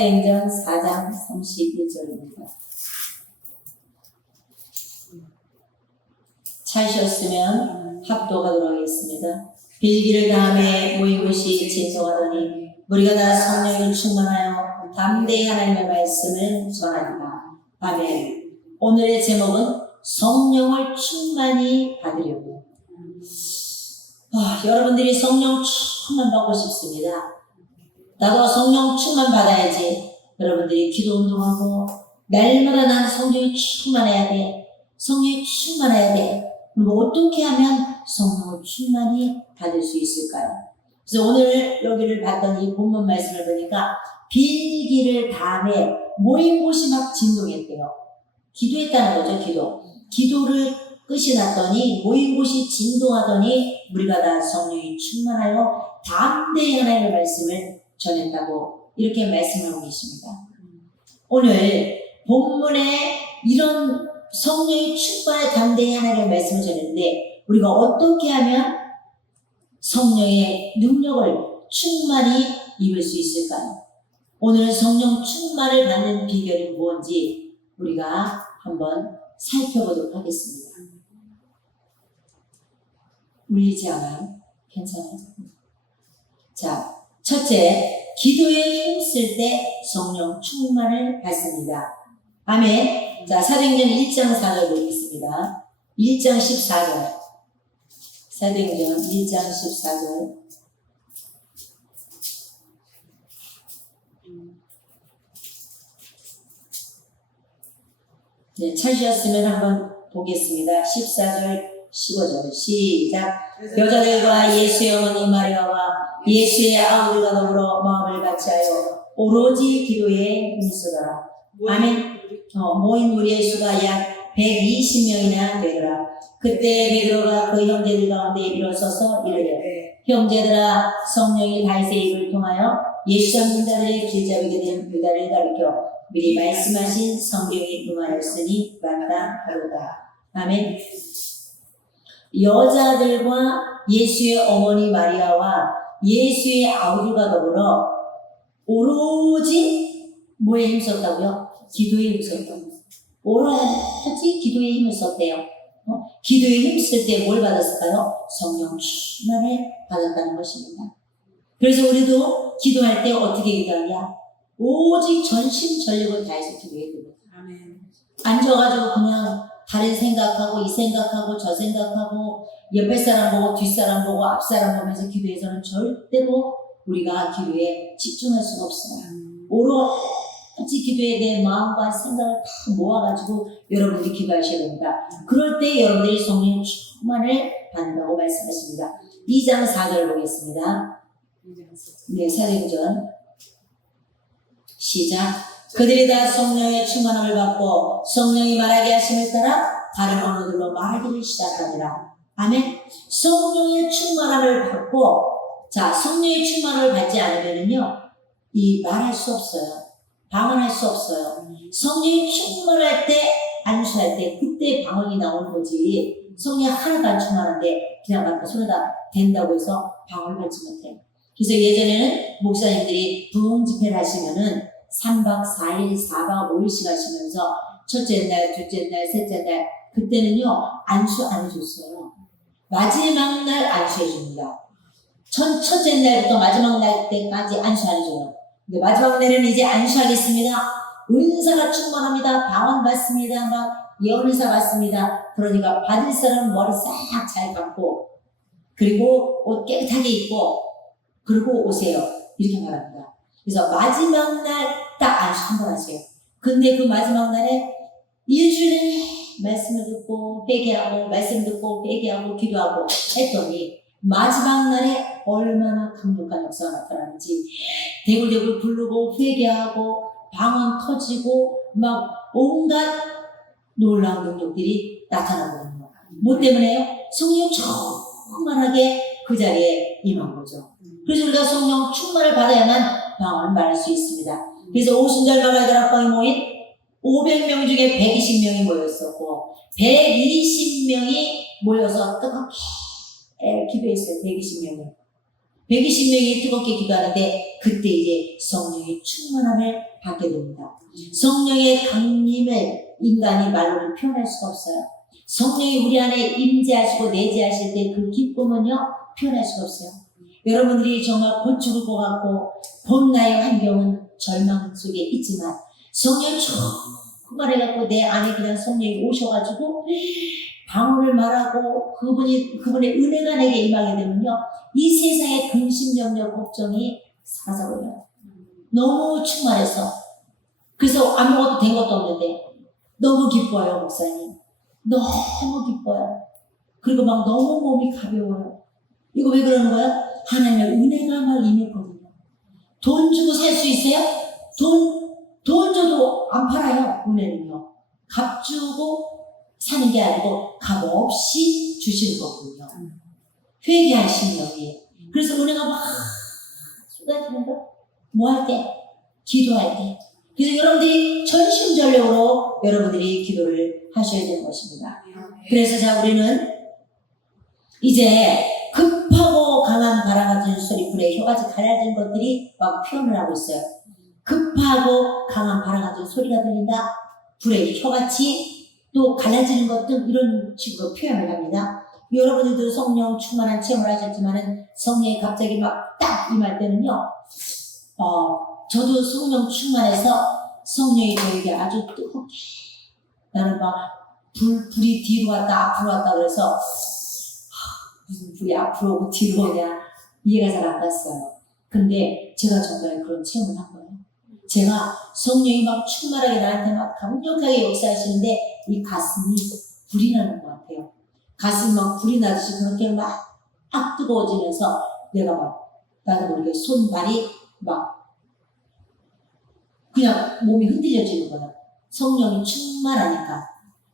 사도행전 4장 31절입니다. 찾으셨으면 합독하도록 하겠습니다. 빌기를 다음에 모인 곳이 진동하더니 우리가 다 성령이 충만하여 담대히 하나님의 말씀을 전하리라. 아멘. 오늘의 제목은 성령을 충만히 받으려고. 여러분들이 성령 충만 받고 싶습니다. 나도 성령 충만 받아야지. 여러분들이 기도 운동하고 날마다 나는 성령이 충만해야 돼. 성령이 충만해야 돼. 뭐 어떻게 하면 성령을 충만히 받을 수 있을까요? 그래서 오늘 여기를 봤던 이 본문 말씀을 보니까 빌기를 다음에 모인 곳이 막 진동했대요. 기도했다는 거죠. 기도를 끝이 났더니 모인 곳이 진동하더니 우리가 다 성령이 충만하여 담대히 하나님의 말씀을 전했다고 이렇을 말씀하고 계십니다. 오늘 본문에 이런 성령이 충만해 담대히 하나님의 말씀을 전했는데 우리가 어떻게 하면 성령의 능력을 충만히 입을 수 있을까요? 오늘은 성령 충만을 받는 비결이 무엇인지 우리가 한번 살펴보도록 하겠습니다. 울리지 않아요? 괜찮아요? 자, 첫째, 기도에 힘쓸 때 성령 충만을 받습니다. 아멘. 자, 사도행전 1장 4절 보겠습니다. 1장 14절. 사도행전 1장 14절. 네, 찾으셨으면 한번 보겠습니다. 14절, 15절. 시작. 여자들과 예수의 어머니 마리아와 예수의 아우들과 더불어 마음을 같이하여 오로지 기도에 힘쓰더라. 아멘. 모인 무리의 수가 약 120명이나 되더라. 그때 베드로가 그 형제들 가운데 일어서서 이르되 형제들아, 성령이 다윗의 입을 통하여 예수 잡는 자들의 길잡이게 된 유다를 가리켜 미리 말씀하신 성령이 응하였으니 마땅하도다. 아멘. 여자들과 예수의 어머니 마리아와 예수의 아우들과 더불어 오로지 뭐에 힘썼다고요? 기도에 힘썼다고. 오로지 기도에 힘을 썼대요. 기도에 힘쓸 때 뭘 받았을까요? 성령 충만을 받았다는 것입니다. 그래서 우리도 기도할 때 어떻게 기도하냐? 오직 전심전력을 다해서 기도해야 됩니다. 앉아가지고 그냥 다른 생각하고 이 생각하고 저 생각하고 옆에 사람 보고 뒷사람 보고 앞사람 보면서 기도해서는 절대로 우리가 기도에 집중할 수가 없어요. 오로지 기도에 내 마음과 생각을 다 모아가지고 여러분들이 기도하셔야 됩니다. 그럴 때 여러분들이 성령 충만을 받는다고 말씀하십니다. 2장 4절 보겠습니다. 네, 사도행전 시작. 그들이 다 성령의 충만함을 받고 성령이 말하게 하심을 따라 다른 언어들로 말하기를 시작하니라. 아멘. 성령의 충만함을 받고, 자, 성령의 충만함을 받지 않으면은요, 이 말할 수 없어요. 방언할 수 없어요. 성령이 충만할 때, 안수할 때, 그때 방언이 나오는 거지. 성령이 하나도 안 충만한데 그냥 막 손에다 댄다고 해서 방언을 받지 못해요. 그래서 예전에는 목사님들이 부흥 집회를 하시면은 3박 4일, 4박 5일씩 하시면서 첫째 날, 둘째 날, 셋째 날 그때는요 안수 안 해줬어요. 마지막 날 안수해줍니다. 첫째 날부터 마지막 날 때까지 안수 안 해줘요. 근데 마지막 날에는 이제 안수하겠습니다. 은사가 충만합니다. 방언 받습니다. 막 예언의사 받습니다. 그러니까 받을 사람은 머리 싹 잘 감고 그리고 옷 깨끗하게 입고 그리고 오세요. 이렇게 말합니다. 그래서 마지막 날 딱 안수 한번 하세요. 근데 그 마지막 날에 일주일에 말씀을 듣고 회개하고 말씀 듣고 회개하고 기도하고 했더니 마지막 날에 얼마나 강력한 역사가 나타나는지 대굴대굴 부르고 회개하고 방언 터지고 막 온갖 놀라운 능력들이 나타나거든요. 뭐 때문에요? 성령 충만하게 그 자리에 임한 거죠. 그래서 우리가 성령 충만을 받아야만 방언을 말할 수 있습니다. 그래서 오순절마다 다락방에 모인 500명 중에 120명이 모였었고 120명이 모여서 뜨겁게 기도했어요. 120명이. 120명이 뜨겁게 기도하는데 그때 이제 성령의 충만함을 받게 됩니다. 성령의 강림을 인간이 말로는 표현할 수가 없어요. 성령이 우리 안에 임재하시고 내재하실 때 그 기쁨은요 표현할 수가 없어요. 여러분들이 정말 곧 죽을 것 같고 본 나의 환경은 절망 속에 있지만 성령이 충만해갖고 내 안에 그냥 성령이 오셔가지고 방언을 말하고 그분의 은혜가 내게 임하게 되면요 이 세상의 근심염려 걱정이 사라져버려요. 너무 충만해서. 그래서 아무것도 된 것도 없는데 너무 기뻐요. 목사님 너무 기뻐요. 그리고 막 너무 몸이 가벼워요. 이거 왜 그러는 거예요? 하나님의 은혜가 막 임했거든요. 돈 주고 살 수 있어요? 돈 줘도 안 팔아요. 은혜는요 값 주고 사는 게 아니고 값 없이 주시는 거군요. 회개한 심령이에요. 그래서 은혜가 막 쏟아지는 거 뭐 할 때? 기도할 때. 그래서 여러분들이 전심전력으로 여러분들이 기도를 하셔야 되는 것입니다. 그래서 자 우리는 이제 급하고 강한 바람 같은 소리 불에 혀같이 갈라진 것들이 막 표현을 하고 있어요. 급하고 강한 바람 같은 소리가 들린다. 불에 혀같이 또 갈라지는 것 등 이런 식으로 표현을 합니다. 여러분들도 성령 충만한 체험을 하셨지만은 성령이 갑자기 막 딱 임할 때는요. 저도 성령 충만해서 성령이 저에게 아주 뜨겁게 나는 막 불이 뒤로 왔다 앞으로 왔다 그래서 무슨 불이 앞으로 오고 뒤로 오냐 이해가 잘 안 갔어요. 근데 제가 정말 그런 체험을 한 거예요. 제가 성령이 막 충만하게 나한테 막 강력하게 역사하시는데 이 가슴이 불이 나는 것 같아요. 가슴이 막 불이 나듯이 그렇게 막 뜨거워지면서 내가 막 나도 모르게 손발이 막 그냥 몸이 흔들려지는 거예요. 성령이 충만하니까.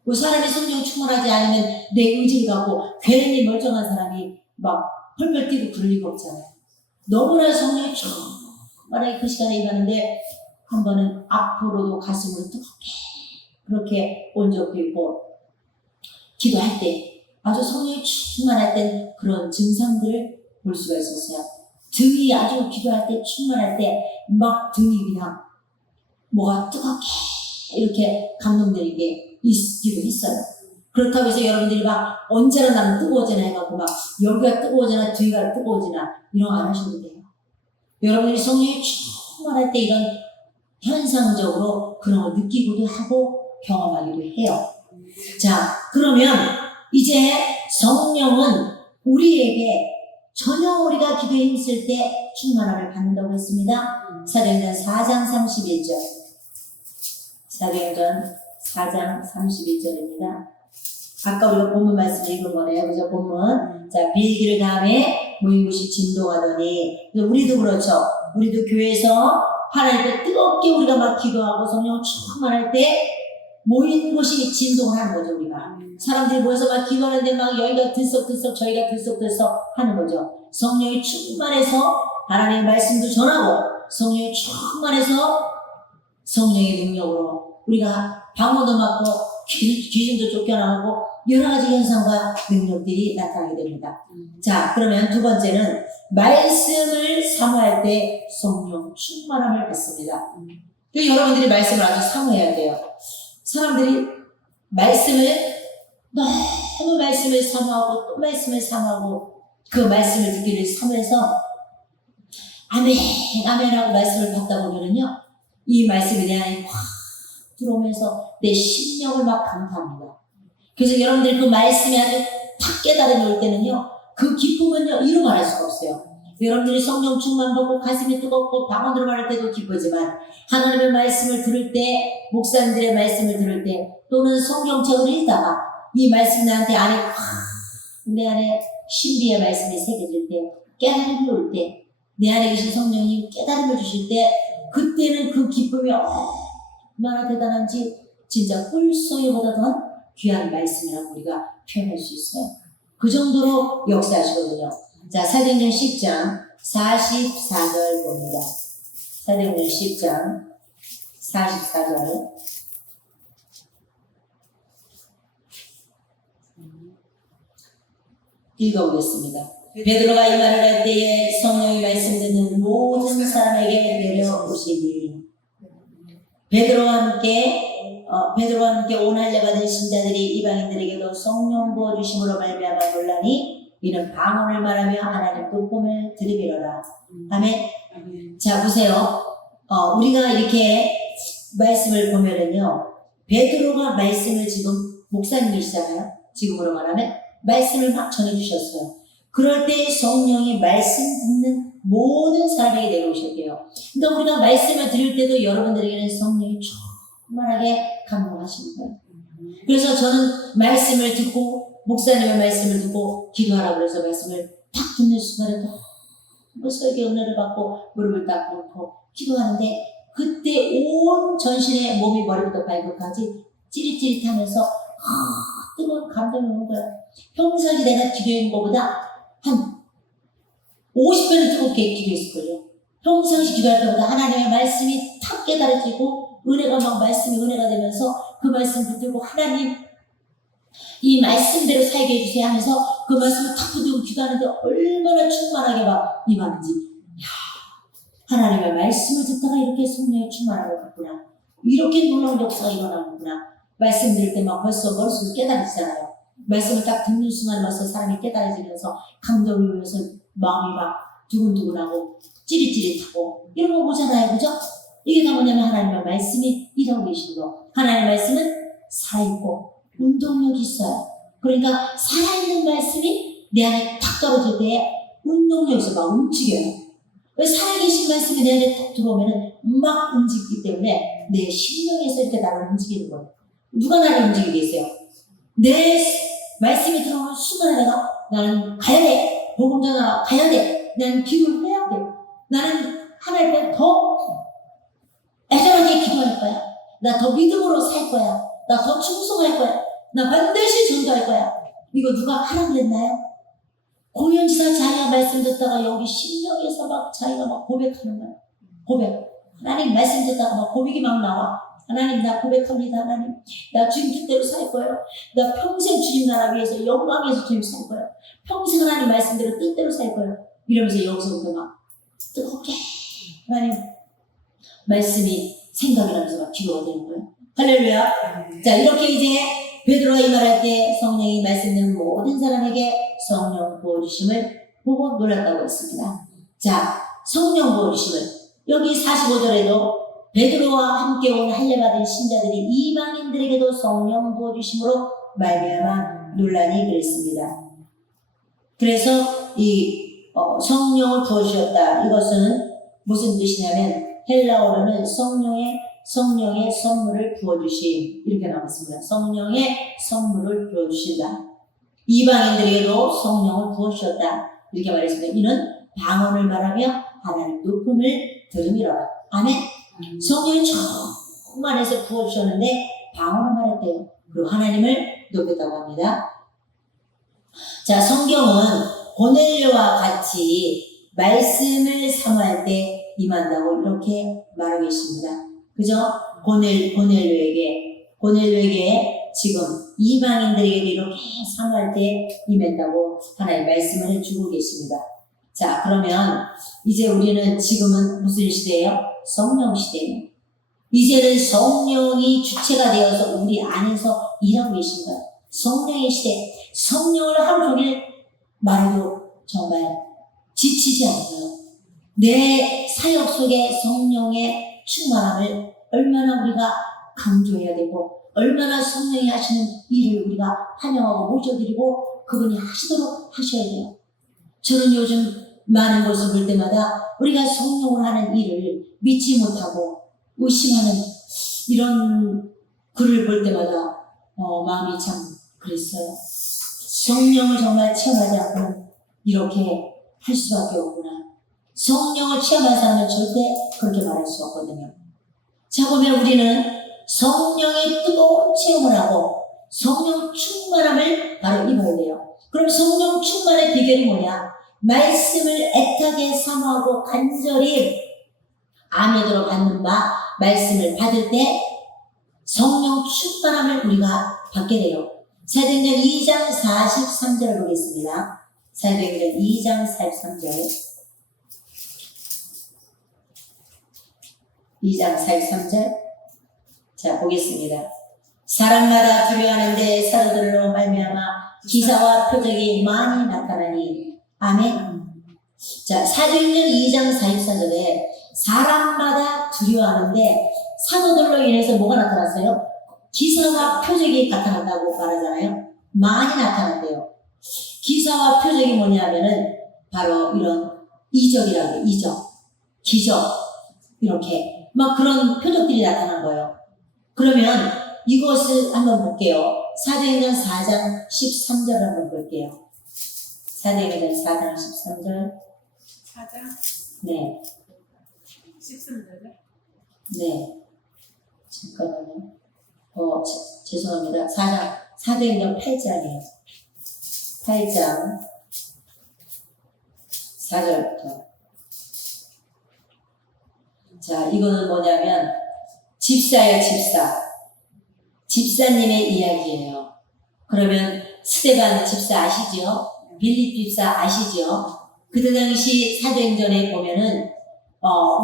그 사람이 성령 충만하지 않으면 내 의지를 갖고 괜히 멀쩡한 사람이 막 펄펄 뛰고 그럴 리가 없잖아요. 너무나 성령이 충만하게 그 시간에 임하는데 한 번은 앞으로도 가슴으로 뜨겁게 그렇게 온 적도 있고 기도할 때 아주 성령이 충만할 때 그런 증상들을 볼 수가 있었어요. 등이 아주 기도할 때 충만할 때 막 등이 그냥 뭐가 뜨겁게 이렇게 감동되게 있기도 했어요. 그렇다고 해서 여러분들이 막 언제나 나는 뜨거워지나 해갖고 막 여기가 뜨거워지나 뒤가 뜨거워지나 이런 거 안 하셔도 돼요. 여러분들이 성령이 충만할 때 이런 현상적으로 그런 걸 느끼기도 하고 경험하기도 해요. 자, 그러면 이제 성령은 우리에게 전혀 우리가 기도에 힘쓸 때 충만함을 받는다고 했습니다. 사도행전 4장 31절. 사도행전 4장 31절입니다. 아까 우리가 본문 말씀을 읽은 거네요. 그죠? 본문. 자, 빌기를 다음에 모인 곳이 진동하더니, 우리도 그렇죠. 우리도 교회에서 하나님께 뜨겁게 우리가 막 기도하고 성령 충만할 때 모인 곳이 진동을 하는 거죠, 우리가. 사람들이 모여서 막 기도하는데 막 여기가 들썩들썩 저희가 들썩들썩 하는 거죠. 성령이 충만해서 하나님의 말씀도 전하고 성령이 충만해서 성령의 능력으로 우리가 방언도 맡고 귀신도 쫓겨나고 여러 가지 현상과 능력들이 나타나게 됩니다. 자, 그러면 두 번째는 말씀을 사모할 때 성령 충만함을 받습니다. 여러분들이 말씀을 아주 사모해야 돼요. 사람들이 너무 말씀을 사모하고 또 말씀을 사모하고 그 말씀을 듣기를 사모해서 아멘, 아멘하고 말씀을 받다 보면은요, 이 말씀에 대한 확 들어오면서 내 심령을 막 강타합니다. 그래서 여러분들이 그 말씀에 아주 탁 깨달음이 올 때는요, 그 기쁨은요, 이루 말할 수가 없어요. 여러분들이 성령 충만 받고 가슴이 뜨겁고 방언으로 말할 때도 기쁘지만 하나님의 말씀을 들을 때, 목사님들의 말씀을 들을 때 또는 성경책을 읽다가 이 말씀이 나한테 안에 내 안에 신비의 말씀이 새겨질 때, 깨달음이 올 때, 내 안에 계신 성령님 깨달음을 주실 때 그때는 그 기쁨이 얼마나 대단한지 진짜 꿀소리보다 더 귀한 말씀이라고 우리가 표현할 수 있어요. 그 정도로 역사하시거든요. 자, 사도행전 10장 44절 봅니다. 사도행전 10장 44절 읽어보겠습니다. 베드로가 이 말을 할 때에 성령이 말씀 듣는 모든 사람에게 내려오시니 베드로와 함께 온 할례 받은 신자들이 이방인들에게도 성령 부어 주심으로 말미암아 논란이 이는 방언을 말하며 하나님 뜻봄을 들으리로라. 아멘. 자 보세요. 우리가 이렇게 말씀을 보면은요, 베드로가 말씀을 지금 목사님이시잖아요. 지금으로 말하면 말씀을 막 전해주셨어요. 그럴 때 성령이 말씀 듣는 모든 사람에게 내려오셨대요. 그러니까 우리가 말씀을 드릴 때도 여러분들에게는 성령이 충만하게 감동하시는 거예요. 그래서 저는 말씀을 듣고 목사님의 말씀을 듣고 기도하라고 그래서 말씀을 딱 듣는 순간에 또 설교 은혜를 받고 무릎을 딱 꿇고 기도하는데 그때 온 전신의 몸이 머리부터 발끝까지 찌릿찌릿하면서 뜨거운 감동이 오는 거야. 평상시 내가 기도한 것보다 한 50배는 뜨겁게 기도했을걸요. 평상시 기도할 때보다 하나님의 말씀이 탁 깨달아지고 은혜가 막 말씀이 은혜가 되면서 그 말씀 붙들고 하나님 이 말씀대로 살게 해주세요 하면서 그 말씀을 탁 붙들고 기도하는데 얼마나 충만하게 막 임하는지. 하나님의 말씀을 듣다가 이렇게 성령의 충만함을 받구나. 이렇게 놀라운 역사가 일어나는구나. 말씀 들을 때 막 벌써 머릿속이 깨달아지잖아요. 말씀을 딱 듣는 순간 벌써 사람이 깨달아지면서 감동이 오면서 마음이 막 두근두근하고 찌릿찌릿하고 이런 거 보잖아요. 그죠? 이게 다 뭐냐면 하나님의 말씀이 일하고 계신 거. 하나님의 말씀은 살아있고 운동력이 있어요. 그러니까 살아있는 말씀이 내 안에 탁 떨어질 때 운동력이 있어 막 움직여요. 왜 살아계신 말씀이 내 안에 탁 들어오면 막 움직이기 때문에 내 심령에서 이렇게 나를 움직이는 거예요. 누가 나를 움직이게 했어요? 내 말씀이 들어오는 순간에 나는 가야 돼. 복음 전하러 가야 돼. 나는 기도를 해야 돼. 나는 하나님께 더 애절하게 기도할 거야. 나 더 믿음으로 살 거야. 나 더 충성할 거야. 나 반드시 전도할 거야. 이거 누가 하라 그랬나요? 공연지사 자기가 말씀 듣다가 여기 심령에서 막 자기가 막 고백하는 거야. 고백. 하나님 말씀 듣다가 막 고백이 막 나와. 하나님 나 고백합니다. 하나님 나 주님 뜻대로 살 거예요. 나 평생 주님 나라 위해서 영광에서 주님 살 거예요. 평생 하나님 말씀대로 뜻대로 살 거예요. 이러면서 여기서부터 막 뜨겁게 하나님 말씀이 생각이 나면서 막 기도가 되는 거예요. 할렐루야. 자 이렇게 이제 베드로가 이 말할 때 성령이 말씀 듣는 모든 사람에게 성령 부어주심을 보고 놀랐다고 했습니다. 자 성령 부어주심을 여기 45절에도 베드로와 함께 온 할례받은 신자들이 이방인들에게도 성령 부어주심으로 말미암아 논란이 그랬습니다. 그래서 이 성령을 부어주셨다. 이것은 무슨 뜻이냐면 헬라어로는 성령의 선물을 부어주심 이렇게 나왔습니다. 성령의 선물을 부어주신다. 이방인들에게도 성령을 부어주셨다. 이렇게 말했습니다. 이는 방언을 말하며 하나님 높음을 들음이로라. 아멘. 성령이 충만해서 부어주셨는데 방언을 말했대요. 그리고 하나님을 높였다고 합니다. 자, 성경은 고넬료와 같이 말씀을 사모할 때 임한다고 이렇게 말하고 계십니다. 그죠? 고넬료에게 지금 이방인들에게도 이렇게 사모할 때 임했다고 하나님 말씀을 해주고 계십니다. 자, 그러면 이제 우리는 지금은 무슨 시대예요? 성령 시대예요. 이제는 성령이 주체가 되어서 우리 안에서 일하고 계신 거예요. 성령의 시대. 성령을 하루 종일 말해도 정말 지치지 않아요. 내 사역 속에 성령의 충만함을 얼마나 우리가 강조해야 되고 얼마나 성령이 하시는 일을 우리가 환영하고 모셔드리고 그분이 하시도록 하셔야 돼요. 저는 요즘 많은 것을 볼 때마다 우리가 성령을 하는 일을 믿지 못하고 의심하는 이런 글을 볼 때마다 마음이 참 그랬어요. 성령을 정말 체험하지 않고는 이렇게 할 수밖에 없구나. 성령을 체험한 사람은 절대 그렇게 말할 수 없거든요. 자, 보면 우리는 성령의 뜨거운 체험을 하고 성령 충만함을 바로 입어야 돼요. 그럼 성령 충만의 비결이 뭐냐? 말씀을 애타게 사모하고 간절히 아멘으로 받는 바 말씀을 받을 때 성령 충만함을 우리가 받게 돼요. 사도행전 2장 43절을 보겠습니다. 사도행전 2장 43절. 2장 43절. 자, 보겠습니다. 사람마다 두려워하는데 사도들로 말미암아 기사와 표적이 많이 나타나니. 아멘. 자, 사도행전 2장 44절에 사람마다 두려워하는데 사도들로 인해서 뭐가 나타났어요? 기사와 표적이 나타난다고 말하잖아요. 많이 나타난대요. 기사와 표적이 뭐냐면은 바로 이런 이적이라고 해요. 이적, 기적, 이렇게 막 그런 표적들이 나타난 거예요. 그러면 이것을 한번 볼게요. 사도행전 4장 13절 한번 볼게요. 사도행전 4장 13절. 4장 네. 13절에 네. 잠깐만요. 죄송합니다. 사도행전 8장이에요. 8장 4절부터. 자, 이거는 뭐냐면 집사예요, 집사. 집사님의 이야기예요. 그러면 스데반 집사 아시죠? 빌립 집사 아시죠? 그때 당시 사도행전에 보면은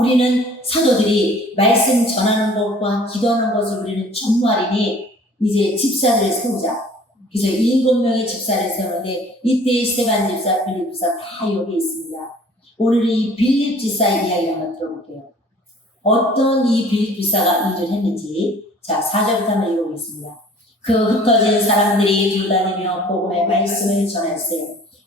우리는 사도들이 말씀 전하는 것과 기도하는 것을 우리는 전무하리니 이제 집사들을 세우자. 그래서 7명의 집사를 세우는데 이때 스데반 집사, 빌립 집사 다 여기 있습니다. 오늘은 이 빌립 집사 이야기 한번 들어볼게요. 어떤 이 빌립 집사가 일을 했는지. 자, 4절부터 한번 읽어보겠습니다. 그 흩어진 사람들이 둘다니며 복음의 말씀을 전했어요.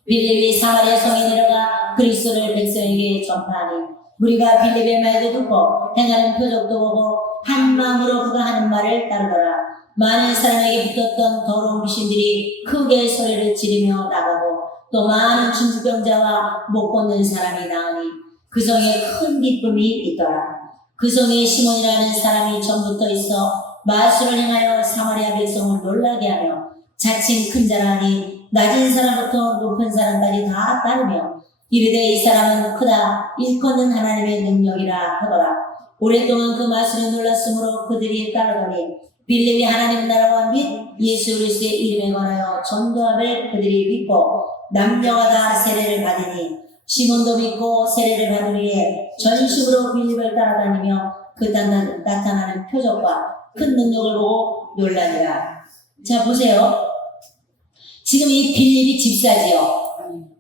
빌립이 사마리아 성에 내려가 그리스도를 백성에게 전파하니 우리가 빌립의 말도 듣고 행하는 표적도 보고 한 마음으로 그가 하는 말을 따르더라. 많은 사람에게 붙었던 더러운 귀신들이 크게 소리를 지르며 나가고 또 많은 중풍병자와 못 걷는 사람이 나으니 그 성에 큰 기쁨이 있더라. 그 성에 시몬이라는 사람이 전부터 있어 마술을 행하여 사마리아 백성을 놀라게 하며 자칭 큰 자라니 낮은 사람부터 높은 사람까지 다 따르며 이르되 이 사람은 크다 일컫는 하나님의 능력이라 하더라. 오랫동안 그 마술에 놀랐으므로 그들이 따르더니 빌립이 하나님 나라와 및 예수 그리스도의 이름에 관하여 전도함을 그들이 믿고 남녀가 다 세례를 받으니 시몬도 믿고 세례를 받은 후에 전심으로 빌립을 따라다니며 그 나타나는 표적과 큰 능력을 보고 놀라니라. 자, 보세요. 지금 이 빌립이 집사지요.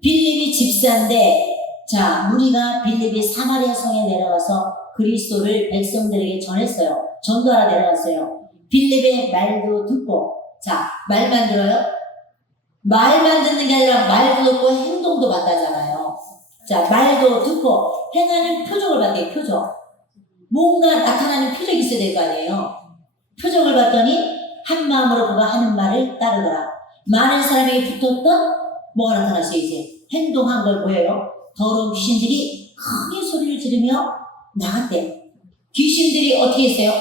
빌립이 집사인데, 자, 우리가 빌립이 사마리아 성에 내려가서 그리스도를 백성들에게 전했어요. 전도하러 내려갔어요. 빌립의 말도 듣고, 자, 말만 들어요? 말만 듣는 게 아니라 말도 듣고 행동도 받다잖아요. 자, 말도 듣고 행하는 표적을 받대요. 표적. 뭔가 나타나는 표적이 있어야 될 거 아니에요. 표적을 봤더니 한 마음으로 그가 하는 말을 따르더라. 많은 사람에게 붙었던 뭐가 나타났어요. 이제 행동한 걸 뭐예요? 더러운 귀신들이 크게 소리를 지르며 나갔대. 귀신들이 어떻게 했어요?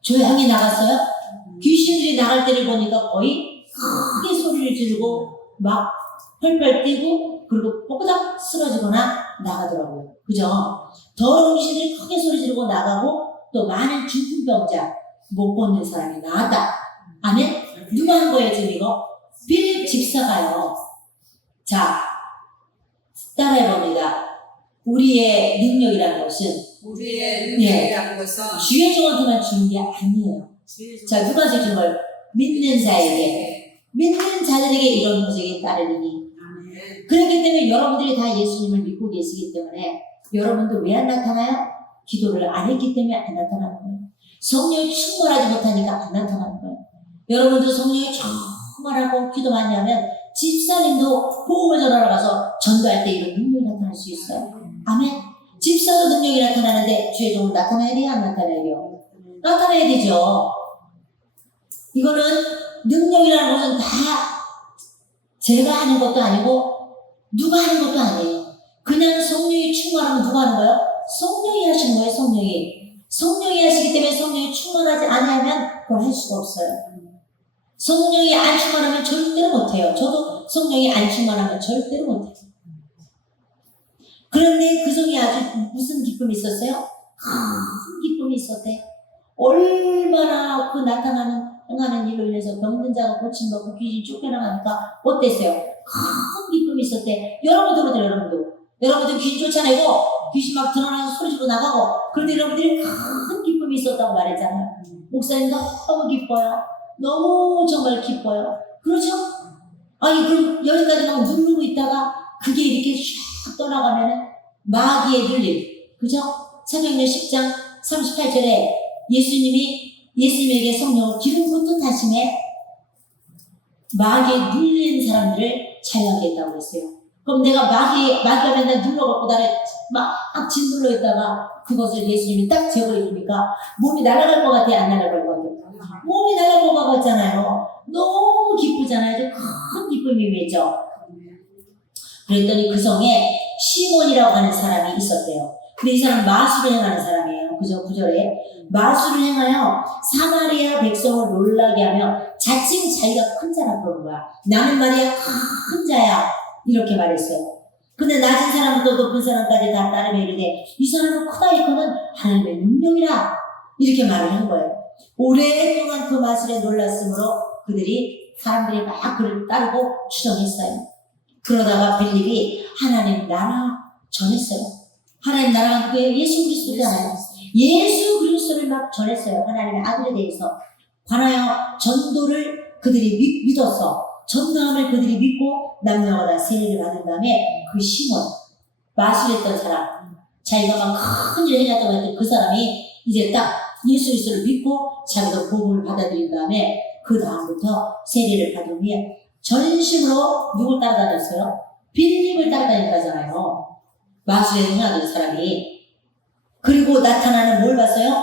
조용히 나갔어요? 귀신들이 나갈 때를 보니까 거의 크게 소리를 지르고 막 펄펄 뛰고 그리고 뽀그닥 쓰러지거나 나가더라고요. 그죠? 더러운 귀신들이 크게 소리 지르고 나가고 또 많은 중풍병자 못 걷는 사람이 나왔다. 아멘? 누가 한 거예요 지금 이거? 빌립 집사가요. 자, 따라해봅니다. 우리의 능력이라는 것은 주의 종한테만 주는 게 아니에요. 자, 누가 주는 걸? 믿는 자에게. 믿는 자들에게 이런 표적이 따르니. 그렇기 때문에 여러분들이 다 예수님을 믿고 계시기 때문에 여러분도 왜 안 나타나요? 기도를 안 했기 때문에 안 나타나는 거예요. 성령이 충만하지 못하니까 안 나타나는 거예요. 여러분도 성령이 충만하고 기도 많이 하면 집사님도 복음을 전하러 가서 전도할 때 이런 능력이 나타날 수 있어요. 아멘. 집사도 능력이 나타나는데 주의 종은 나타나야 돼요? 안 나타나야 돼요? 나타나야 되죠. 이거는 능력이라는 것은 다 제가 하는 것도 아니고 누가 하는 것도 아니에요. 그냥 성령이 충만하면 누가 하는 거예요? 성령이 하시는 거예요. 성령이 하시기 때문에 성령이 충만하지 않으면 그걸 할 수가 없어요. 성령이 안 충만하면 절대로 못해요. 저도 성령이 안 충만하면 절대로 못해요. 그런데 그 성이 아주 무슨 기쁨이 있었어요? 큰 기쁨이 있었대. 얼마나 그 행하는 일로 인해서 병든 자가 고침받고 귀신이 쫓겨나가니까 어땠어요? 큰 기쁨이 기쁨이 있었대. 여러분도 그러죠, 여러분도. 여러분들 귀신 쫓아내고 귀신 막 드러나서 소리 지르고 나가고 그런데 여러분들이 큰 기쁨이 있었다고 말했잖아요. 목사님 너무 기뻐요. 너무 정말 기뻐요. 그러죠? 아니 그럼 여기까지 막 누르고 있다가 그게 이렇게 슉 떠나가면은 마귀의 눌림. 그죠? 사도행전 10장 38절에 예수님에게 성령을 기름 붓듯 하심에 마귀에 눌린 사람들을 자유하게 했다고 했어요. 그럼 내가 마귀가 맨날 눌러갖고 나를 막 짓눌러 있다가 그것을 예수님이 딱 제거해 주니까 몸이 날아갈 것 같아요? 안 날아갈 것 같아요? 몸이 날아갈 것 같잖아요. 너무 기쁘잖아요. 큰 기쁨이 임했죠. 그랬더니 그 성에 시몬이라고 하는 사람이 있었대요. 근데 이 사람은 마술을 행하는 사람이에요. 그죠? 9절에 마술을 행하여 사마리아 백성을 놀라게 하며 자칭 자기가 큰 자라 그런 거야. 나는 말이야 큰 자야 이렇게 말했어요. 근데 낮은 사람부터 높은 사람까지 다 따르며 이르되 이 사람은 크다 이거는 하나님의 능력이라 이렇게 말을 한 거예요. 오랫동안 그 마술에 놀랐으므로 사람들이 막 그를 따르고 추정했어요. 그러다가 빌립이 하나님 나라 전했어요. 하나님 나라가 그게 예수 그리스도잖아요. 예수 그리스도를 막 전했어요. 하나님의 아들에 대해서 관하여 전도를 그들이 믿어서 전도함을 그들이 믿고 남녀가 다 세례를 받은 다음에 그 시몬 마술했던 사람 자기가 막 큰 일을 해놨다고 했던 그 사람이 이제 딱 예수 그리스도를 믿고 자기도 복음을 받아들인 다음에 그 다음부터 세례를 받으며 전심으로 누굴 따라다녔어요? 빌립을 따라다녔다잖아요. 마술에 행하던 사람이. 그리고 나타나는 뭘 봤어요?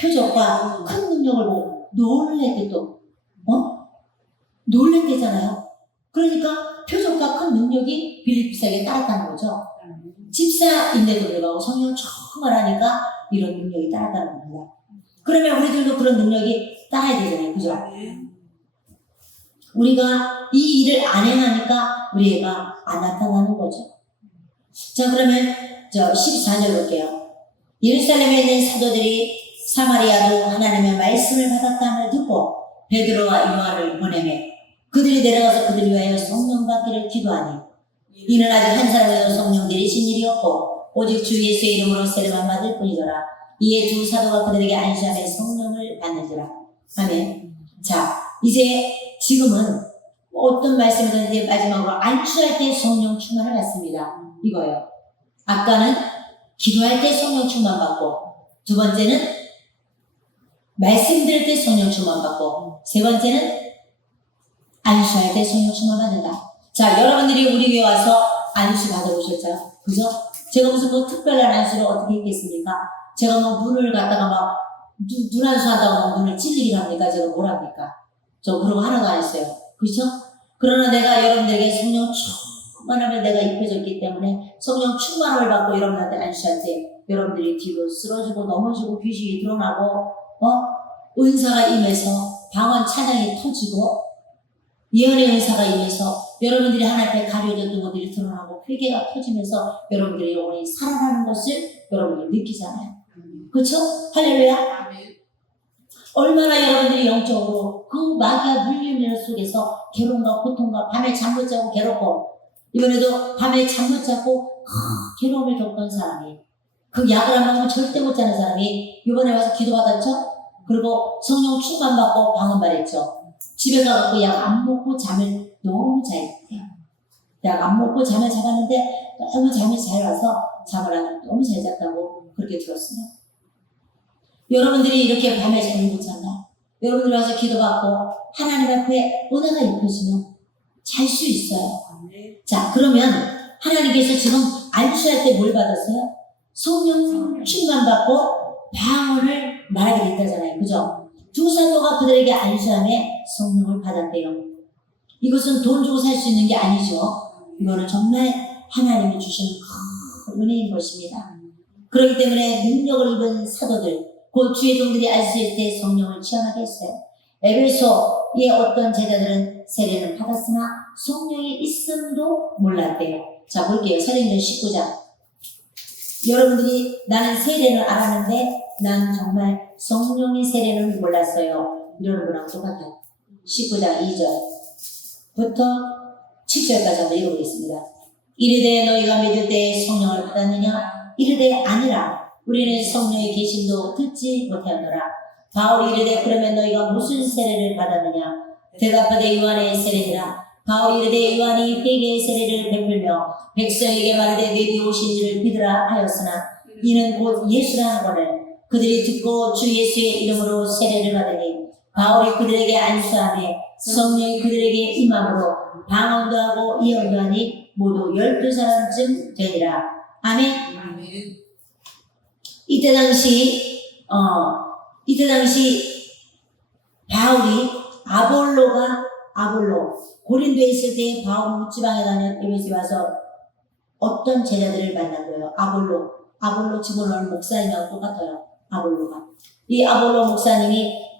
표적과 큰 능력을 보고 놀랬대 또. 놀랬대잖아요. 그러니까 표적과 큰 능력이 빌립사에게 따랐다는 거죠. 집사인데도 불구하고 성령 정말 하니까 이런 능력이 따랐다는 겁니다. 그러면 우리들도 그런 능력이 따라야 되잖아요. 그죠? 우리가 이 일을 안 행하니까 우리 애가 안 나타나는 거죠. 자, 그러면 14절 볼게요. 예루살렘에 있는 사도들이 사마리아도 하나님의 말씀을 받았다함을 듣고 베드로와 요한을 보내매 그들이 내려가서 그들을 위하여 성령 받기를 기도하니 이는 아직 한 사람에도 성령 내리신 일이 없고 오직 주 예수의 이름으로 세례만 받을 뿐이더라. 이에 두 사도가 그들에게 안수하며 성령을 받는지라. 아멘. 자, 이제 지금은 어떤 말씀이든지 마지막으로 안수할 때 성령 충만을 받습니다. 이거예요. 아까는 기도할 때 성령 충만 받고, 두 번째는 말씀 들을 때 성령 충만 받고, 세 번째는 안수할 때 성령 충만 받는다. 자, 여러분들이 우리 교회 와서 안수 받아보셨죠? 그죠? 제가 무슨 뭐 특별한 안수를 어떻게 했겠습니까? 제가 뭐 눈을 갖다가 막 눈 안수 한다고 막 눈을 찔리긴 합니까? 제가 뭘 합니까? 저 그런 거 하나도 안 했어요. 그렇죠? 그러나 내가 여러분들에게 성령 충만함을 내가 입혀줬기 때문에 성령 충만함을 받고 여러분한테 안수할 때 여러분들이 뒤로 쓰러지고 넘어지고 귀신이 드러나고 은사가 임해서 방언 찬양이 터지고 예언의 은사가 임해서 여러분들이 하나님 앞에 가려졌던 것들이 드러나고 회개가 터지면서 여러분들의 영혼이 살아나는 것을 여러분들이 느끼잖아요. 그렇죠? 할렐루야. 얼마나 여러분들이 영적으로 그 마귀와 물리는 속에서 괴로움과 고통과 밤에 잠 못 자고 괴롭고 이번에도 밤에 잠 못 자고 괴로움을 겪던 사람이 그 약을 안 먹으면 절대 못 자는 사람이 이번에 와서 기도받았죠? 그리고 성령 충만 받고 방언 말했죠. 집에 가서 약 안 먹고 잠을 너무 잘 잤대요. 약 안 먹고 잠을 잡았는데 너무 잠이 잘 와서 잠을 너무 잘 잤다고 그렇게 들었어요. 여러분들이 이렇게 밤에 잠을 못 잔다. 여러분들 와서 기도받고 하나님 앞에 은혜가 입혀지면 잘 수 있어요. 자, 그러면 하나님께서 지금 안수할 때 뭘 받았어요? 성령 충만 받고 방언을 말하게 됐다잖아요. 그죠? 두 사도가 그들에게 안수함에 성령을 받았대요. 이것은 돈 주고 살 수 있는 게 아니죠. 이거는 정말 하나님이 주시는 큰 은혜인 것입니다. 그렇기 때문에 능력을 입은 사도들, 그 주의 종들이 안수할 때 성령을 체험하게 했어요. 에베소의 어떤 제자들은 세례는 받았으나 성령이 있음도 몰랐대요. 자, 볼게요. 사도행전 19장. 여러분들이 나는 세례는 알았는데 난 정말 성령의 세례는 몰랐어요. 이러는 거랑 똑같아요. 19장 2절부터 7절까지 한번 읽어보겠습니다. 이르되 너희가 믿을 때에 성령을 받았느냐? 이르되 아니라 우리는 성령의 계심도 듣지 못하였노라. 바울이 이르되 그러면 너희가 무슨 세례를 받았느냐? 대답하되 요한의 세례니라. 바울이 이르되 요한이 회개의 세례를 베풀며 백성에게 말하되 내게 오신 이를 믿으라 하였으나 이는 곧 예수라 하거늘 그들이 듣고 주 예수의 이름으로 세례를 받으니 바울이 그들에게 안수하며 성령이 그들에게 임함으로 방언도 하고 예언도 하니 모두 12사람쯤 되니라. 아멘. 이때 당시 바울이 아볼로 고린도에 있을 때 바울은 지방에 다녀 에베소에 와서 어떤 제자들을 만난 거예요. 아볼로 지금 오늘 목사님하고 똑같아요. 아볼로가. 이 아볼로 목사님이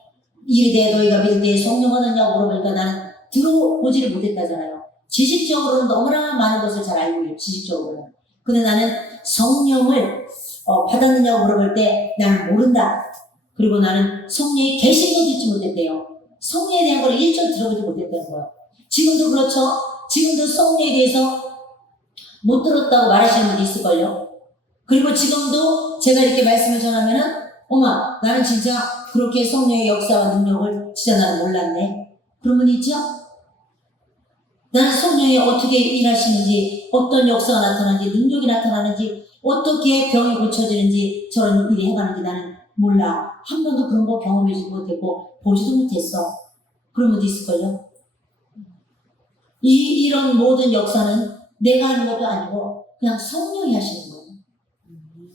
이르되 너희가 믿을 때에 성령 받았냐고 물어보니까 나는 들어보지를 못했다잖아요. 지식적으로는 너무나 많은 것을 잘 알고 있어요. 지식적으로는. 근데 나는 성령을 받았느냐고 물어볼 때 나는 모른다. 그리고 나는 성령의 계시도 듣지 못했대요. 성령에 대한 걸 일절 들어보지 못했다는 거예요. 지금도 그렇죠. 지금도 성령에 대해서 못 들었다고 말하시는 분도 있을걸요. 그리고 지금도 제가 이렇게 말씀을 전하면은 어머 나는 진짜 그렇게 성령의 역사와 능력을 진짜 나는 몰랐네. 그런 분 있죠? 나는 성령이 어떻게 일하시는지, 어떤 역사가 나타나는지, 능력이 나타나는지, 어떻게 병이 고쳐지는지, 저런 일이 해가는지 나는 몰라. 한 번도 그런 거 경험하지 못했고 보지도 못했어. 그런 분도 있을걸요? 이런 모든 역사는 내가 하는 것도 아니고 그냥 성령이 하시는 거예요.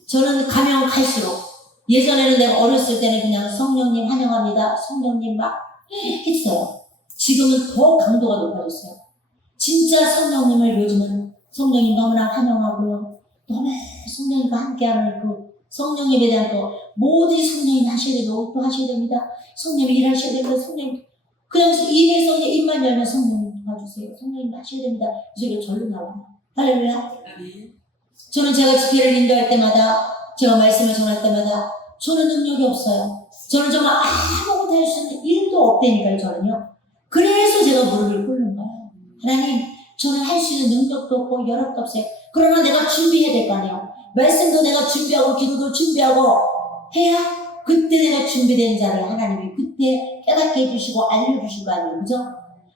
저는 가면 갈수록 예전에는 내가 어렸을 때는 그냥 성령님 환영합니다. 성령님 막 했어요. 지금은 더 강도가 높아졌어요. 진짜 성령님을 요즘은 성령님 너무나 환영하고요. 너무 성령님과 함께하는 그 성령님에 대한 또 모든 성령님 하셔야 되고 또 하셔야 됩니다. 성령님 일하셔야 됩니다. 성령님 그냥 입에서 입만 열면 성령님 도와주세요. 성령님 하셔야 됩니다. 이 소리가 절로 나와요. 할렐루야. 저는 제가 집회를 인도할 때마다 제가 말씀을 전할 때마다 저는 능력이 없어요. 저는 정말 아무것도 할 수 있는 일도 없다니까요. 저는요. 그래서 제가 무릎을 꿇는 거예요. 하나님 저는 할 수 있는 능력도 없고 여력도 없어요. 그러나 내가 준비해야 될 거 아니에요. 말씀도 내가 준비하고 기도도 준비하고 해야 그때 내가 준비된 자를 하나님이 그때 깨닫게 해주시고 알려주실 거 아니에요. 그죠?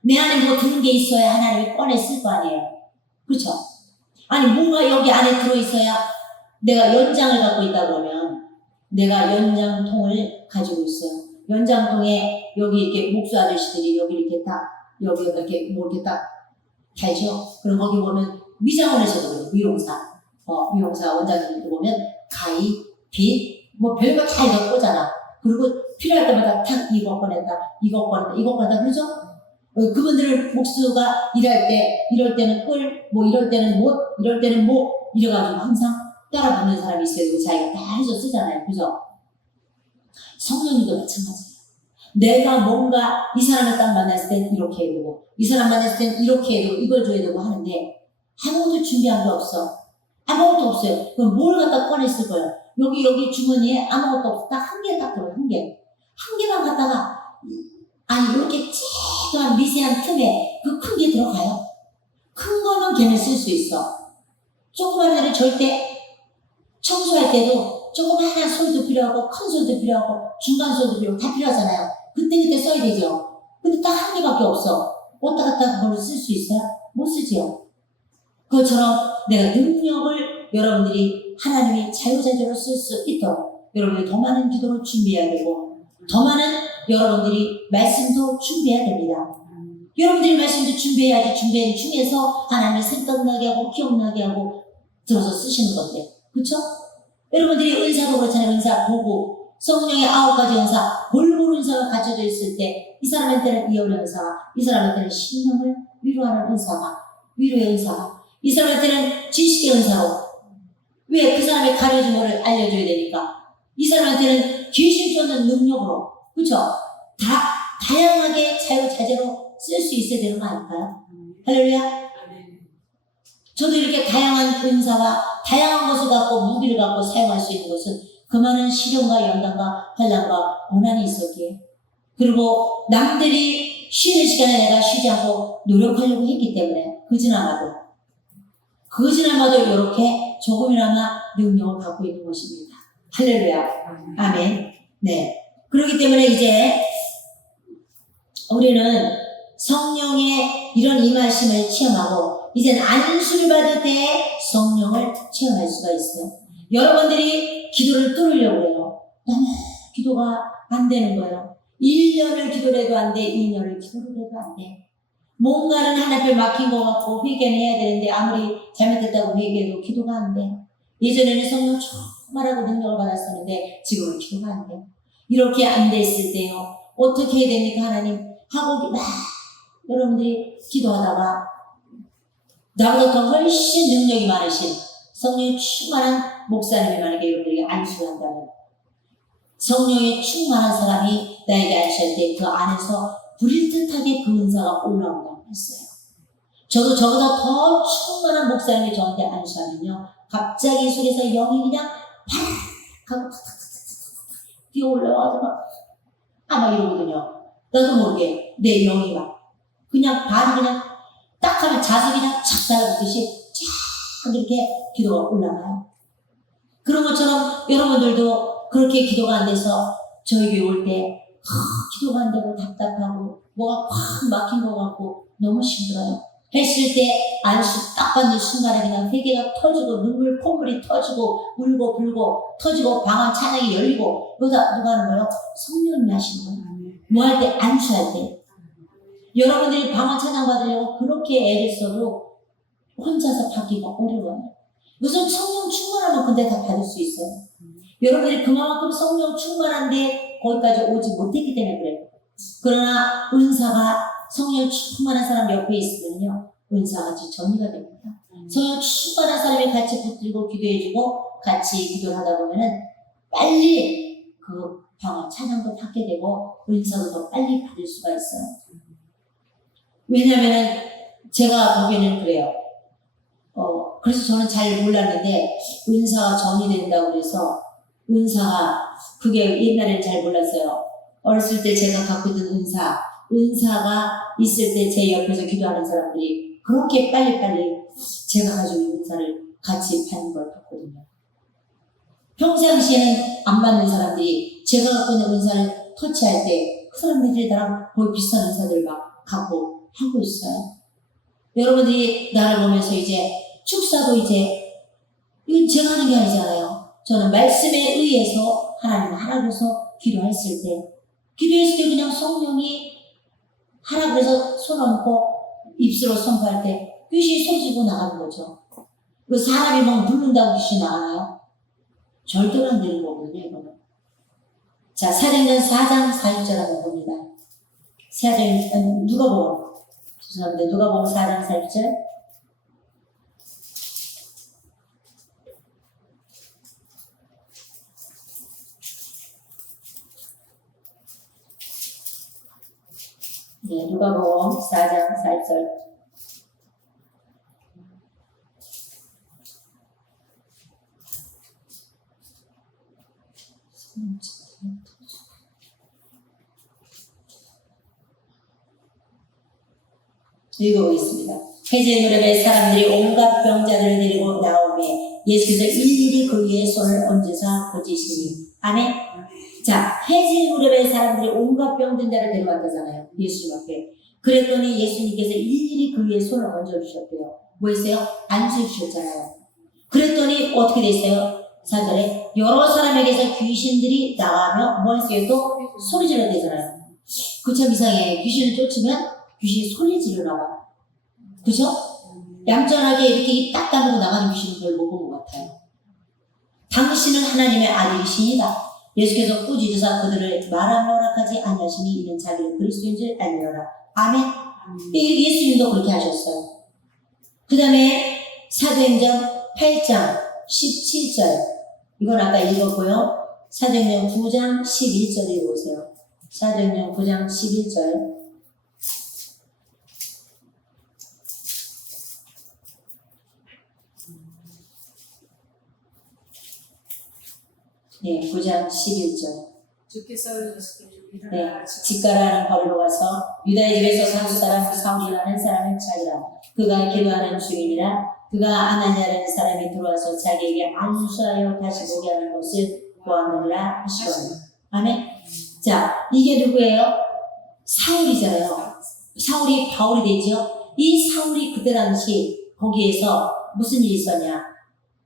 내 안에 뭐 드는 게 있어야 하나님이 꺼냈을 거 아니에요. 그렇죠? 아니 뭔가 여기 안에 들어있어야 내가 연장을 갖고 있다 그러면 내가 연장통을 가지고 있어요. 연장통에 여기 이렇게 목수 아저씨들이 여기 이렇게 딱 여기 이렇게 뭐 이렇게 딱 달죠. 그럼 거기 보면 미장원에서도 그래요. 미용사 원장님들 보면 가위, 빗, 뭐 별거 다 이거 꽂잖아. 그리고 필요할 때마다 탁 이거 꺼냈다, 이거 꺼냈다, 그러죠? 그분들은 목수가 일할 때, 이럴 때는 꿀, 뭐 이럴 때는 못, 이럴 때는 뭐, 이래가지고 항상 따라 붙는 사람이 있어요. 자기가 다 해서 쓰잖아요. 그죠? 성령님도 마찬가지예요. 내가 뭔가 이 사람을 딱 만났을 땐 이렇게 해야 되고, 이 사람 만났을 땐 이렇게 해야 되고, 이걸 줘야 되고 하는데, 아무것도 준비한 게 없어. 아무것도 없어요. 그럼 뭘 갖다 꺼냈을 거예요? 여기 주머니에 아무것도 없어. 딱 한 개 딱 들어요. 한 개. 한 개만 갖다가, 아니, 이렇게 찌그한 미세한 틈에 그 큰 게 들어가요. 큰 거는 걔는 쓸 수 있어. 조그만 애를 절대 청소할 때도 조그만한 솔도 필요하고 큰 솔도 필요하고 중간 솔도 필요하고 다 필요하잖아요. 그때 써야 되죠. 근데 딱 한 개밖에 없어. 왔다 갔다 그걸 쓸 수 있어요? 못 쓰지요. 그것처럼 내가 능력을 여러분들이 하나님이 자유자재로 쓸 수 있도록 여러분들이 더 많은 기도를 준비해야 되고 더 많은 여러분들이 말씀도 준비해야 됩니다. 여러분들이 말씀도 준비해야지 준비한 중에서 하나님이 생각나게 하고 기억나게 하고 들어서 쓰시는 건데 그렇죠? 여러분들이 은사도 그렇잖아요. 은사 보고 성령의 9가지 은사 골고루 은사가 갖춰져 있을 때 이 사람한테는 이혼의 은사가 이 사람한테는 신령을 위로하는 은사가 위로의 은사가 이 사람한테는 지식의 은사로 왜 그 사람의 가려진 거를 알려줘야 되니까 이 사람한테는 귀신 쫓는 능력으로 그렇죠? 다양하게 자유자재로 쓸 수 있어야 되는 거 아닐까요? 할렐루야. 저도 이렇게 다양한 은사와 다양한 것을 갖고 무기를 갖고 사용할 수 있는 것은 그 많은 시련과 연단과 환난과 고난이 있었기에 그리고 남들이 쉬는 시간에 내가 쉬지 않고 노력하려고 했기 때문에 그지나마도 이렇게 조금이나마 능력을 갖고 있는 것입니다. 할렐루야. 아멘. 네. 그렇기 때문에 이제 우리는 성령의 이런 임하심을 체험하고 이제는 안수를 받을 때 성령을 체험할 수가 있어요. 여러분들이 기도를 뚫으려고 해요. 너무 기도가 안 되는 거예요. 1년을 기도를 해도 안 돼. 2년을 기도를 해도 안 돼. 뭔가는 하나님께 막힌 것 같고 회개는 해야 되는데 아무리 잘못했다고 회개해도 기도가 안 돼. 예전에는 성령 충만하고 능력을 받았었는데 지금은 기도가 안 돼. 이렇게 안 됐을 때요. 어떻게 해야 됩니까? 하나님 하고 막 여러분들이 기도하다가 나보다 더 훨씬 능력이 많으신 성령이 충만한 목사님이 만약에 여러분들에게 안수를 한다면 성령이 충만한 사람이 나에게 안수할 때 그 안에서 불일듯하게 그 은사가 올라온다고 했어요. 저도 저보다 더 충만한 목사님이 저한테 안수하면요 갑자기 속에서 영이 그냥 팍 하고 탁탁탁탁탁 뛰어 올라와서 막 이러거든요. 나도 모르게 내 영이 막 그냥 발이 그냥 딱 하면 자석이 그냥 착 달아붙듯이 쫙 이렇게 기도가 올라가요. 그런 것처럼 여러분들도 그렇게 기도가 안 돼서 저희 교회 올 때 기도가 안 되고 답답하고 뭐가 꽉 막힌 것 같고 너무 힘들어요. 했을 때 안수 딱 받는 순간에 그냥 회개가 터지고 눈물 콧물이 터지고 울고 불고 터지고 방언 찬양이 열리고 누가 하는 거예요? 성령님이 하시는 거예요. 뭐 할 때? 안수할 때. 여러분들이 방언 찬양 받으려고 그렇게 애를 써도 혼자서 받기가 어려워요. 우선 성령 충만하면 근데 다 받을 수 있어요. 여러분들이 그만큼 성령 충만한데 거기까지 오지 못했기 때문에 그래요. 그러나 은사가 성령 충만한 사람 옆에 있으면요 은사가 전이가 됩니다. 성령 충만한 사람이 같이 붙들고 기도해주고 같이 기도를 하다 보면은 빨리 그 방언 찬양도 받게 되고 은사도 더 빨리 받을 수가 있어요. 왜냐하면은 제가 보기에는 그래요. 그래서 저는 잘 몰랐는데 은사가 전이 된다고 그래서 은사가 그게 옛날에는 잘 몰랐어요. 어렸을 때 제가 갖고 있던 은사가 있을 때 제 옆에서 기도하는 사람들이 그렇게 빨리빨리 제가 가지고 있는 은사를 같이 받는 걸 봤거든요. 평상시에는 안 받는 사람들이 제가 갖고 있는 은사를 터치할 때 그 사람들이 나랑 거의 비슷한 은사들을 막 갖고 하고 있어요. 여러분들이 나를 보면서 이제 축사도 이제 이건 제가 하는 게 아니잖아요. 저는 말씀에 의해서 하나님 하라고서 기도했을 때 그냥 성령이 하라 그래서 손 얹고 입술로 선포할 때 귀신이 소리지고 나가는 거죠. 그 사람이 막 누른다고 귀신이 나가나요? 절대로 안 되는 거거든요, 이거는. 자, 사도행전 4장 40절 한번 봅니다. 누가복음 4장 40절. 네, 누가복음 4장 40절. 읽어보겠습니다. 해제 무렵에 사람들이 온갖 병자들을 데리고 나오매 예수께서 일일이 그 위에 손을 얹으사 고치시니. 아멘. 자, 해질 무렵에 사람들이 온갖 병든 자를 데려왔다잖아요. 예수님 앞에. 그랬더니 예수님께서 일일이 그 위에 손을 얹어주셨대요. 뭐 했어요? 앉혀주셨잖아요. 그랬더니 어떻게 됐어요? 4절에 여러 사람에게서 귀신들이 나가며 뭐 했어요? 또 소리 질렀대잖아요. 그 참 이상해. 귀신을 쫓으면 귀신이 소리 지르나 봐. 그죠? 얌전하게 이렇게 입 딱 다물고 나가는 귀신은 별 못 본 것 같아요. 당신은 하나님의 아들이시니라. 예수께서 꾸짖으사 그들을 말하며 허락하지 아니하시니 이는 자기를 그리스도인 줄 알미노라. 아멘. 예수님도 그렇게 하셨어요. 그 다음에 사도행전 8장 17절 이건 아까 읽었고요. 사도행전 9장 11절 읽어보세요. 사도행전 9장 11절. 네, 9장 11절. 주께서 네, 일어나 직가라는 거리로 가서 유다의 집에서 사두 사람 사울이라는 사람을 찾으라. 그가 기도하는 중이니라. 그가 아나니아라는 사람이 들어와서 자기에게 안수하여 다시 보게 하는 것을 보았느니라 하시거든요. 아멘. 자, 이게 누구예요? 사울이잖아요. 사울이 바울이 되죠. 이 사울이 그때 당시 거기에서 무슨 일이 있었냐?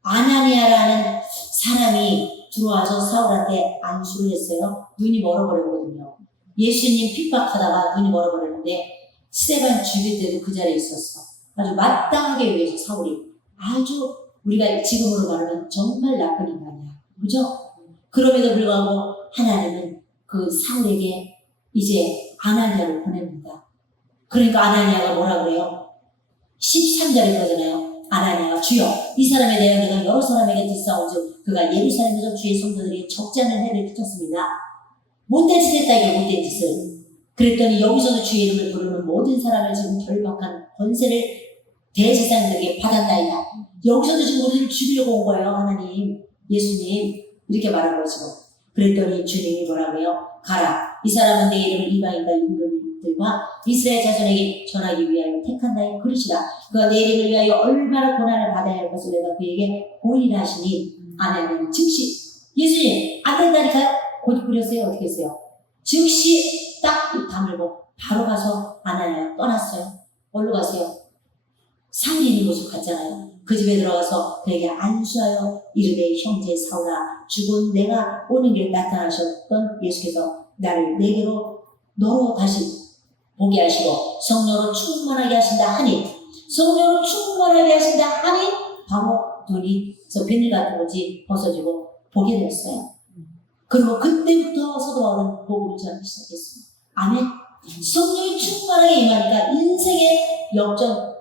아나니아라는 사람이 들어와서 사울한테 안수를 했어요. 눈이 멀어버렸거든요. 예수님 핍박하다가 눈이 멀어버렸는데 스데반 죽일 때도 그 자리에 있었어. 아주 마땅하게 위해서 사울이 아주 우리가 지금으로 말하면 정말 나쁜 인간이야. 그죠? 그럼에도 불구하고 하나님은 그 사울에게 이제 아나니아를 보냅니다. 그러니까 아나니아가 뭐라 그래요? 13절에 그러잖아요. 아나니아가 주여 이 사람에 대하여 내가 여러 사람에게 듣사온즉 그가 예루살렘에서 주의 성도들이 적지 않은 해를 끼쳤습니다. 못된 짓 했다 이게 못된 짓을. 그랬더니 여기서도 주의 이름을 부르는 모든 사람을 지금 결박한 권세를 대제사장들에게 받았나이다. 여기서도 지금 우리를 죽이려고 온 거예요. 하나님, 예수님 이렇게 말한 것이고. 그랬더니 주님이 뭐라고 해요? 가라. 이 사람은 내 이름을 이방인과 임금들과 이스라엘 자손에게 전하기 위하여 택한다의 그릇이다. 그가 내 이름을 위하여 얼마나 고난을 받아야 할 것을 내가 그에게 보이리라 하시니 아나니아는 즉시 예수님 안 된다니까요? 곧 그렸어요. 어떻게 했어요? 즉시 딱 다물고 바로 가서 아나니아 떠났어요. 어디로 가세요? 사울이 있는 곳으로 갔잖아요. 그 집에 들어가서 그에게 안수하여 이르되 형제 사울아 죽은 내가 오는 길에 나타나셨던 예수께서 나를 내게로 너로 다시 보게 하시고 성령으로 충만하게 하신다 하니 성령으로 충만하게 하신다 하니 바로 눈이서 비늘 같은 것이 벗어지고 보게 되었어요. 그리고 그때부터 사도 바울은 복음을 전하기 시작했습니다. 아멘. 성령이 충만하게 임하니까 인생의 역전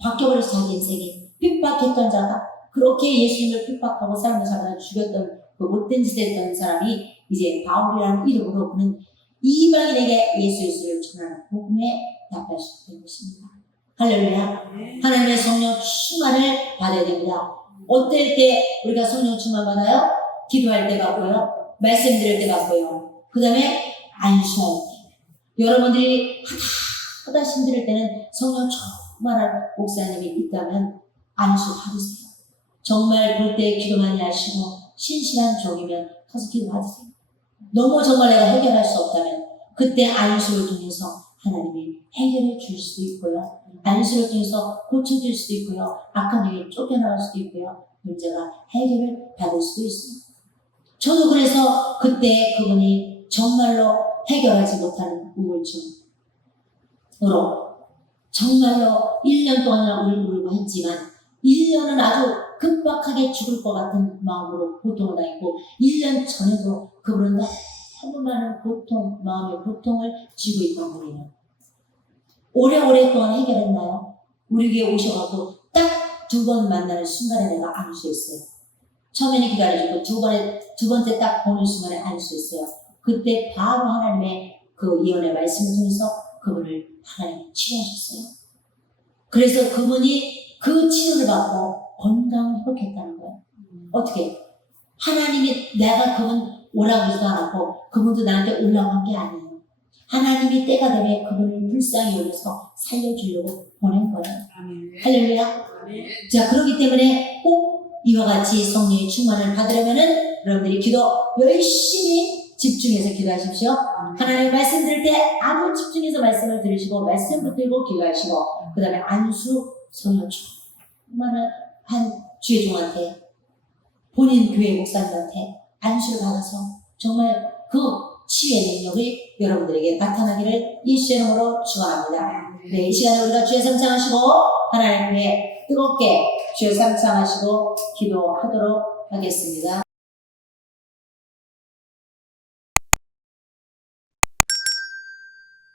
바뀌어버려서 자기 인생이 핍박했던 자가 그렇게 예수님을 핍박하고 사람을 잡아 죽였던 그 못된 짓을 했던 사람이 이제 바울이라는 이름으로 그는 이방인에게 예수를 전하는 복음에 답할 수 있는 것입니다. 할렐루야. 하나님의 성령 충만을 받아야 됩니다. 어떨 때 우리가 성령 충만 받아요? 기도할 때 받고요. 말씀 드릴 때 받고요. 그 다음에 안수할 때. 여러분들이 하다 힘들 때는 성령 충만한 목사님이 있다면 안수 받으세요. 정말 볼 때 기도 많이 하시고 신실한 종이면 가서 기도 받으세요. 너무 정말 내가 해결할 수 없다면 그때 안수를 통해서 하나님이 해결해 줄 수도 있고요. 안수를 통해서 고쳐줄 수도 있고요. 악한 영이 쫓겨나갈 수도 있고요. 문제가 해결을 받을 수도 있습니다. 저도 그래서 그때 그분이 정말로 해결하지 못하는 우울증으로 정말로 1년 동안 울고 했지만 1년은 아주 급박하게 죽을 것 같은 마음으로 고통을 당했고 1년 전에도 그분은 너무 많은 고통, 마음의 고통을 쥐고 있던 분이에요. 오래오랫동안 해결했나요? 우리에게 오셔가지고 딱 2번 만나는 순간에 내가 안수했어요. 처음에는 기다려주고 두 번째 딱 보는 순간에 안수했어요. 그때 바로 하나님의 그 예언의 말씀을 통해서 그분을 하나님이 치료하셨어요. 그래서 그분이 그 치료를 받고 건강을 회복했다는 거예요. 어떻게? 하나님이 내가 그분 오라고 하지도 않았고 그분도 나한테 오라고 한 게 아니에요. 하나님이 때가 되면 그분을 불쌍히 여겨서 살려주려고 보낸 거예요. 할렐루야. 자, 그렇기 때문에 꼭 이와 같이 성령의 충만을 받으려면은 여러분들이 기도 열심히 집중해서 기도하십시오. 하나님 말씀 들을 때 아무 집중해서 말씀을 들으시고 말씀 붙들고 기도하시고 그 다음에 안수 성령 충만한 주의 종한테 본인 교회 목사님한테 안수를 받아서 정말 그 치유의 능력이 여러분들에게 나타나기를 예수의 이름으로 축원합니다. 네, 이 시간에 우리가 주의 상창하시고 하나님께 뜨겁게 주의 상창하시고 기도하도록 하겠습니다.